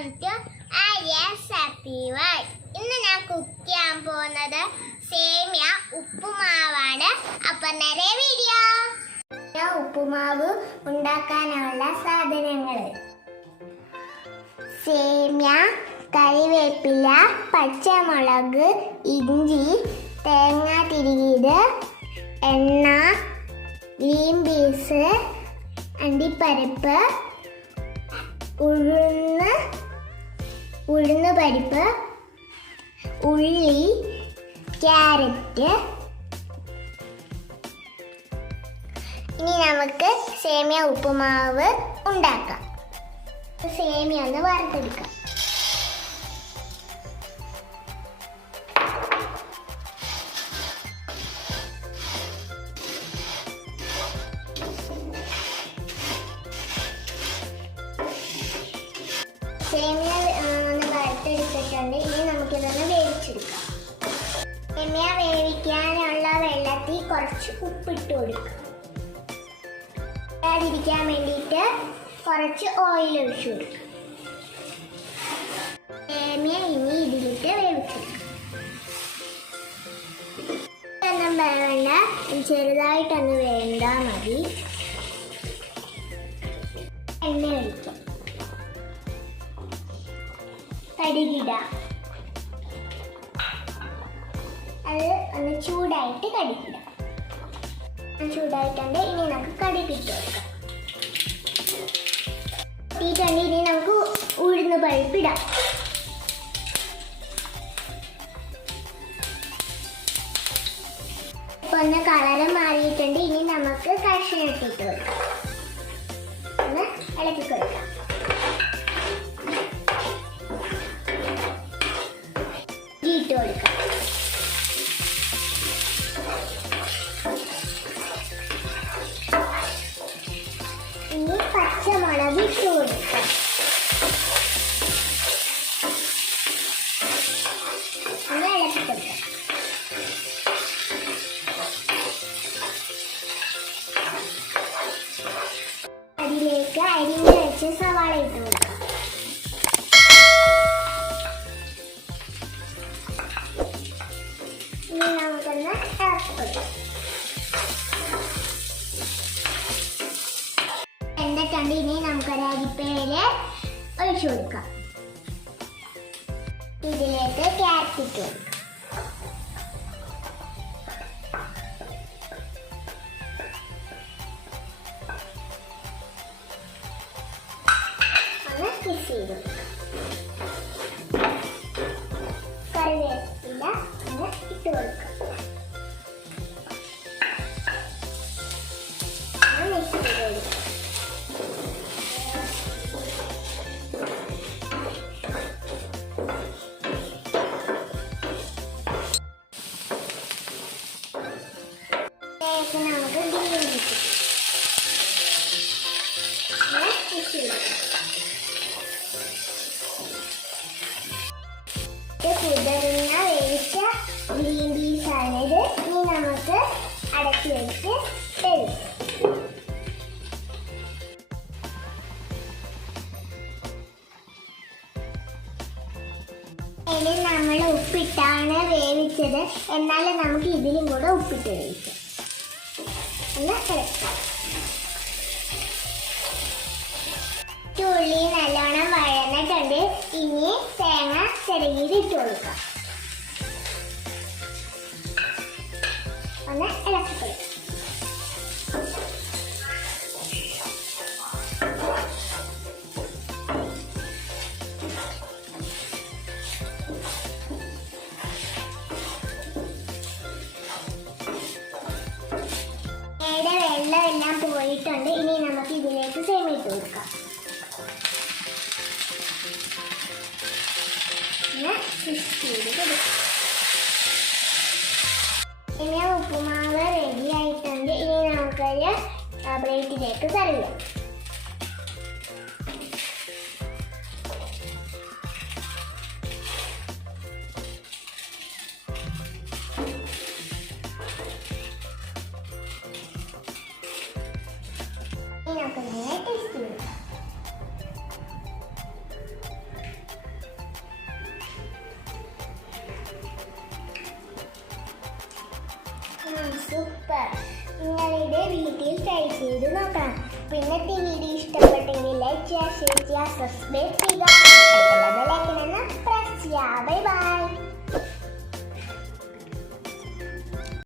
Welcome to I S happy world ഇന്ന് ഞാൻ cook ചെയ്യാൻ പോകുന്നത് സേമിയ ഉപ്പുമാവാണ്. അപ്പം നേരെ വീഡിയോ ഉപ്പുമാവ് ഉണ്ടാക്കാനുള്ള സാധനങ്ങൾ സേമിയ കറിവേപ്പില പച്ചമുളക് ഇഞ്ചി തേങ്ങ തിരികിയത് എണ്ണ ഗ്രീൻ പീസ് അണ്ടിപ്പരിപ്പ് ഉഴുന്ന് ഉഴുന്ന് പരിപ്പ് ഉള്ളി ക്യാരറ്റ്. ഇനി നമുക്ക് സേമിയ ഉപ്പുമാവ് ഉണ്ടാക്കാം. സേമിയ ഒന്ന് വറുത്തെടുക്കാം. കുറച്ച് ഉപ്പിട്ട് കൊടുക്കുക ഇരിക്കാൻ വേണ്ടിയിട്ട് കുറച്ച് ഓയിൽ ഒഴിച്ചു കൊടുക്കുക സേമിയ ഇനി ഇതിലിട്ട് വേവിച്ചു ഒന്നും വേണ്ട. ചെറുതായിട്ടൊന്ന് വേണ്ട മതി. എണ്ണ ഒഴിക്കാം. കടുകിടാം. അത് ഒന്ന് ചൂടായിട്ട് കടുകിടാം. ചൂടായിട്ടുണ്ട് ഇനി നമുക്ക് കടുകിട്ട് കൊടുക്കാം. ഇട്ടിട്ടുണ്ട് ഇനി നമുക്ക് ഉഴുന്ന് പരിപ്പിടാം ഇപ്പൊ ഒന്ന് കളറ് മാറിയിട്ടുണ്ട്. ഇനി നമുക്ക് കഷ്ണം ഇട്ടിട്ട് കൊടുക്കാം. ഒന്ന് ഇളക്കി കൊടുക്കാം. ഇട്ട് കൊടുക്കാം. പച്ചമുളക് ഇട്ട് കൊടുക്കാം അതിലേക്ക് അരിഞ്ഞ് വെച്ച് സവാള ഇട്ട് കൊടുക്കാം. ഇനി നമുക്കൊന്ന് അരിപ്പയിൽ ഒഴിച്ചു കൊടുക്കാം ഇതിലേക്ക് ക്യാരറ്റ് ഇട്ട് ഒന്ന് മിക്സ് ചെയ്ത്. കറിവേപ്പില ഒന്ന് ഇട്ട് കൊടുക്കാം കുതിർന്ന വേവിച്ച ഗ്രീൻ പീസ് ഇനി നമുക്ക് അടക്കി വെച്ച് എടുക്കാം. ഇനി നമ്മൾ ഉപ്പിട്ടാണ് വേവിച്ചത്. എന്നാലും നമുക്ക് ഇതിലും കൂടെ ഉപ്പിട്ട് വേവിക്കാം. ഒന്ന് ഉള്ളി നല്ലോണം വഴന്നിട്ടുണ്ട്. ഇനി തേങ്ങ ചെറുകിട്ട് ഇട്ട് കൊടുക്കാം ഒന്ന് ഇളക്കി കൊടുക്കാം തേങ്ങയുടെ വെള്ളം എല്ലാം പോയിട്ടുണ്ട്. ഇനി നമുക്ക് ഇതിലേക്ക് സേമിട്ട് കൊടുക്കാം. മിക്സ് ചെയ്ത് കൊടുക്കാം ഇനി ഉപ്പുമാവ് റെഡി ആയിട്ടുണ്ട്. ഇനി നമുക്കൊരു പ്ലേറ്റിലേക്ക് സെർവ് ട്രൈ ചെയ്ത് നോക്കണം. പിന്നെ ഇന്നത്തെ വീഡിയോ ഇഷ്ടപ്പെട്ടെങ്കിൽ ലൈക്ക് ചെയ്യുക ഷെയർ ചെയ്യുക സബ്സ്ക്രൈബ് ചെയ്യുക. പ്രസ് ചെയ്യുക. Bye bye